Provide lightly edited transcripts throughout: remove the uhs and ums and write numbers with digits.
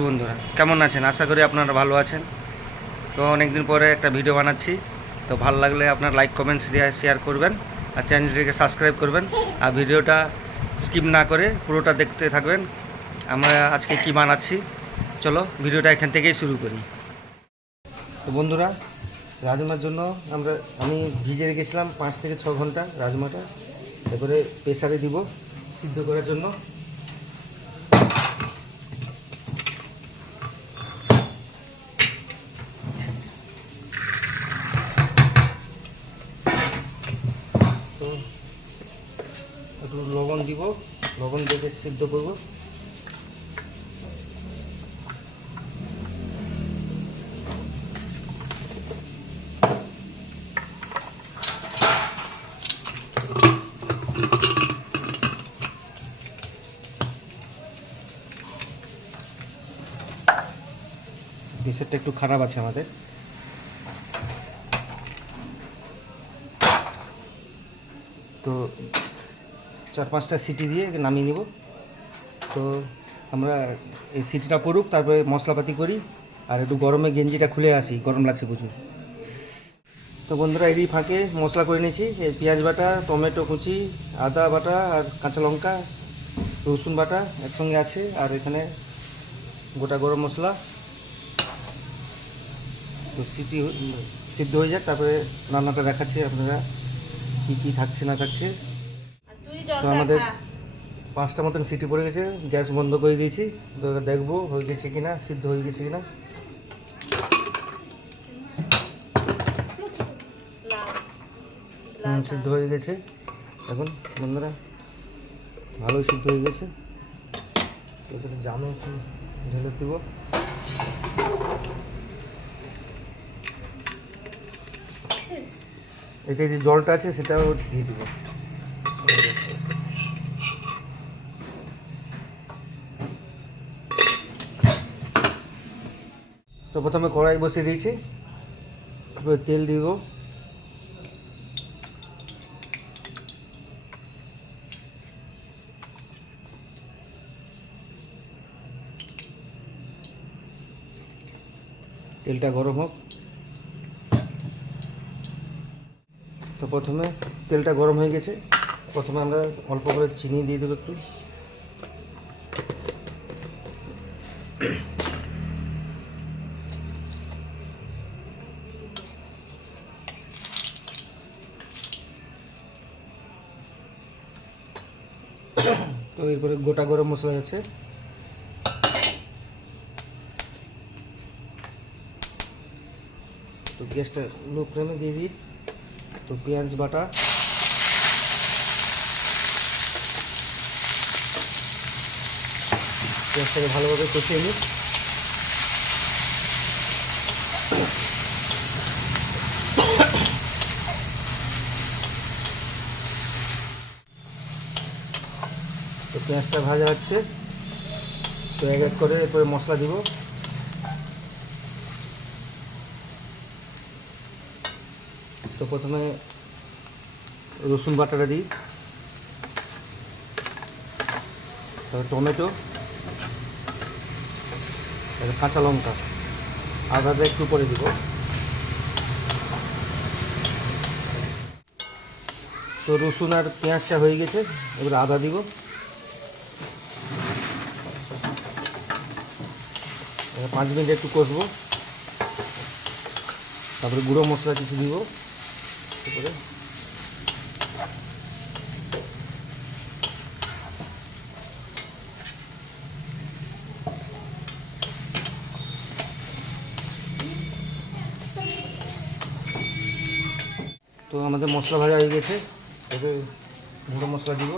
বন্ধুরা কেমন আছেন? আশা করি আপনারা ভালো আছেন। তো অনেক দিন পরে একটা ভিডিও বানাচ্ছি। তো ভালো লাগলে আপনার লাইক কমেন্টস শেয়ার করবেন আর চ্যানেলটিকে সাবস্ক্রাইব করবেন আর ভিডিওটা স্কিপ না করে পুরোটা দেখতে থাকবেন। আমরা আজকে কি বানাচ্ছি চলো ভিডিওটা এখান থেকেই শুরু করি। তো বন্ধুরা রাজমার জন্য আমি ভিজে রেখেছিলাম 5 থেকে 6 ঘন্টা রাজমাটা। এরপরে প্রেসারে দিব সিদ্ধ করার জন্য। তো একটু লবণ দিব, লবণ দিয়ে সিদ্ধ করব। প্রেসারটা একটু খারাপ আছে আমাদের। তো 4-5টা সিটি দিয়ে নামিয়ে নেব। তো আমরা এই সিটিটা করুক, তারপরে মশলাপাতি করি। আর একটু গরমে গেঞ্জিটা খুলে আসি, গরম লাগছে প্রচুর। তো বন্ধুরা এরই ফাঁকে মশলা করে নিয়েছি। এই পেঁয়াজ বাটা, টমেটো কুচি, আদা বাটা আর কাঁচা লঙ্কা, রসুন বাটা একসঙ্গে আছে। আর এখানে গোটা গরম মশলা। তো সিদ্ধ হয়ে যাক, তারপরে রান্নাটা দেখাচ্ছি আপনারা কী কী থাকছে না থাকছে। তো আমাদের 5টা মতন সিটি পড়ে গেছে, গ্যাস বন্ধ করে দিয়েছি। তো দেখবো হয়ে গেছে কিনা, সিদ্ধ হয়ে গেছে কিনা। সিদ্ধ হয়ে গেছে এখন বন্ধুরা, ভালোই সিদ্ধ হয়ে গেছে। এখানে জামে একটু ঢেলে দিব। এটা যে জলটা আছে সেটাও দিয়ে দিব। তো প্রথমে কড়াই বসিয়ে দিয়েছি, তারপরে তেল দিব। তেলটা গরম হোক। তো প্রথমে তেলটা গরম হয়ে গেছে, প্রথমে আমরা অল্প করে চিনি দিয়ে দেবো একটু। তো এরপরে গোটা গরম মশলা আছে, তো গ্যাসটা লো ফ্লেমে দিয়ে দিই। তো পেঁয়াজ বাটা, পেঁয়াজটাকে ভালোভাবে কষিয়ে নিই। তো পেঁয়াজটা ভাজা হচ্ছে, তো এক এক করে এরপরে মশলা দিব। তো প্রথমে রসুন বাটাটা দিই, তারপর টমেটো, তারপর কাঁচা লঙ্কা, আদাটা একটু পরে দিব। তো রসুন আর পেঁয়াজটা হয়ে গেছে, এবার আদা দিব। এবার 5 মিনিট একটু কষবো, তারপরে গুঁড়ো মশলা কিছু দিব। তারপরে তো আমাদের মশলা ভাজা হয়ে গেছে, এবার গুঁড়ো মশলা দিব।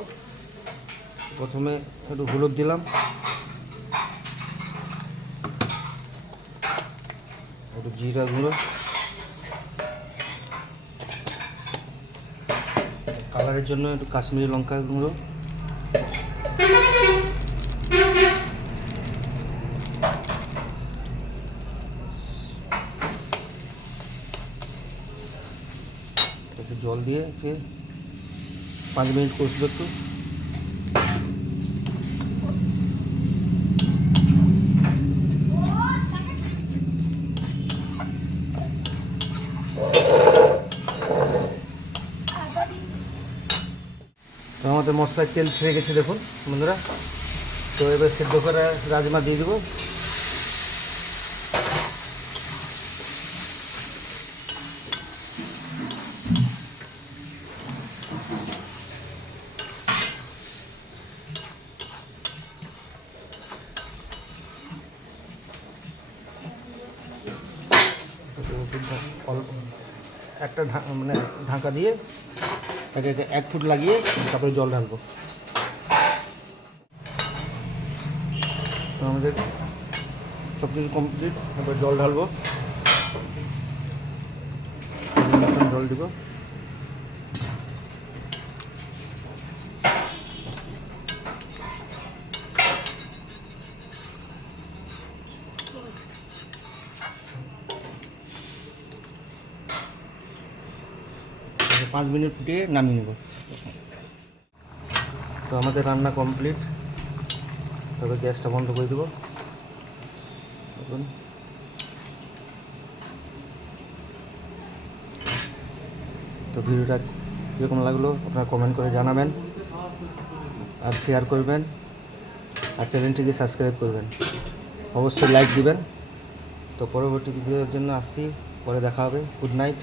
প্রথমে একটু হলুদ দিলাম, একটু জিরা গুঁড়ো, কালারের জন্য একটু কাশ্মীরি লঙ্কা গুঁড়ো, একটু জল দিয়ে 5 মিনিট কষবো একটু। আমাদের মশলায় তেল ছেড়ে গেছে দেখুন বন্ধুরা। তো এবার সেদ্ধ করে রাজমা দিয়ে দেবো। অল্প একটা মানে ঢাকা দিয়ে একে 1 ফুট লাগিয়ে তারপরে জল ঢালবো। তো আমাদের সব কিছু কমপ্লিট, এবার জল ঢালবো, জল দিব। তারপরে 5 মিনিট ফুটিয়ে নামিয়ে নেব। তো আমাদের রান্না কমপ্লিট, তবে গ্যাসটা বন্ধ করে দেবো। দেখুন তো ভিডিওটা কীরকম লাগলো আপনারা কমেন্ট করে জানাবেন, আর শেয়ার করবেন, আর চ্যানেলটিকে সাবস্ক্রাইব করবেন, অবশ্যই লাইক দিবেন। তো পরবর্তী ভিডিওর জন্য আসছি, পরে দেখা হবে। Good night.